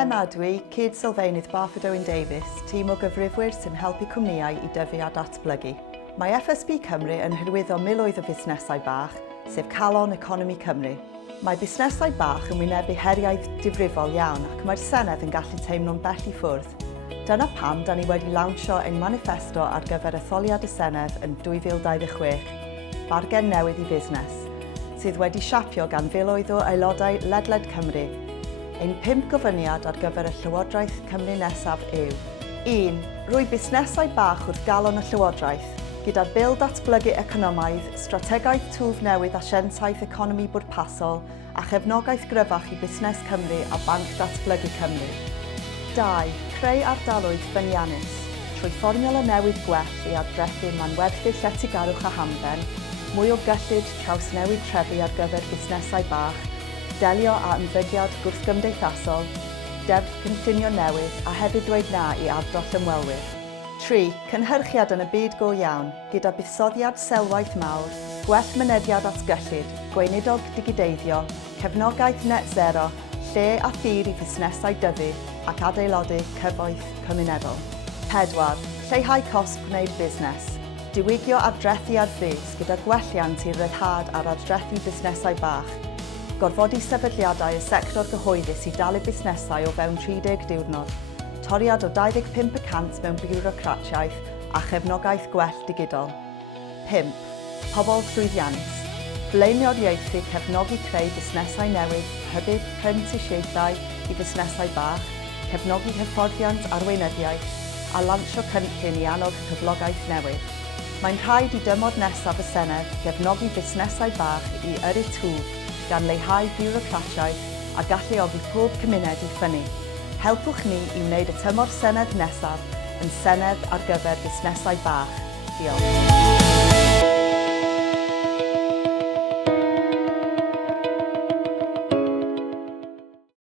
Yma dwi, Cyd Sylfaenydd Barford Owen Davies, tîm o gyfrifwyr sy'n helpu cwmnïau i dyfu a datblygu. Mae FSB Cymru yn hyrwyddo miloedd o fusnesau bach, sef calon economi Cymru. Mae busnesau bach yn wynebu heriau difrifol iawn ac mae'r Senedd yn gallu teimlo'n bell i ffwrdd. Dyna pam da ni wedi lawnsio ein Manifesto ar gyfer etholiad y Senedd yn 2026, Bargen Newydd i Busnes, sydd wedi siapio gan filoedd o aelodau ledled Cymru. Ein 5 gofyniad ar gyfer y Llywodraeth Cymru nesaf yw: 1. Rwy busnesau bach wrth galon y Llywodraeth, gyda bil datblygu economaidd, strategaeth twf newydd asiantaeth economi bwrpasol a chefnogaeth gryfach i Busnes Cymru a Banc Datblygu Cymru. 2. Creu ardaloedd ffyniannus, trwy fformiwla newydd gwell i adrethu manwerthu lletygarwch a hamdden, mwy o gyllid trawsnewid trefi ar gyfer busnesau bach, delio â ymddygiad gwrthgymdeithasol, deddf cynllunio newydd a hefyd dweud na i arddoll ymwelwyr. 3. Cynhyrchiad yn y byd go iawn, gyda buddsoddiad selwaith mawr, gwell mynediad at gyllid, gweinidog digideiddio, cefnogaeth net zero, lle a thir i fusnesau dyfu ac adeiladu cyfoeth cymunedol. 4. Lleihau cost gwneud busnes, diwygio adrethu ar frys gyda gwelliant i'r ryddhad ar adrethu busnesau bach, gorfodi sefydliadau y sector gyhoeddus i dalu busnesau o fewn 30 diwrnod, toriad o 25% mewn biwrocratiaeth a chefnogaeth gwell digidol. 5. Pobol llwyddiannus. Blaenoriaethu cefnogi creu busnesau newydd, hybudd prentisiaethau i busnesau bach, cefnogi hyfforddiant arweinyddiaeth a lansio cynllun i annog cyflogaeth newydd. Mae'n rhaid i dymor nesaf y Senedd gefnogi busnesau bach i yrru twf gan leihau biwrocratiaeth a galluogi pob cymuned i ffynnu. Helpwch ni i wneud y tymor Senedd nesaf yn Senedd ar gyfer busnesau bach. Diolch.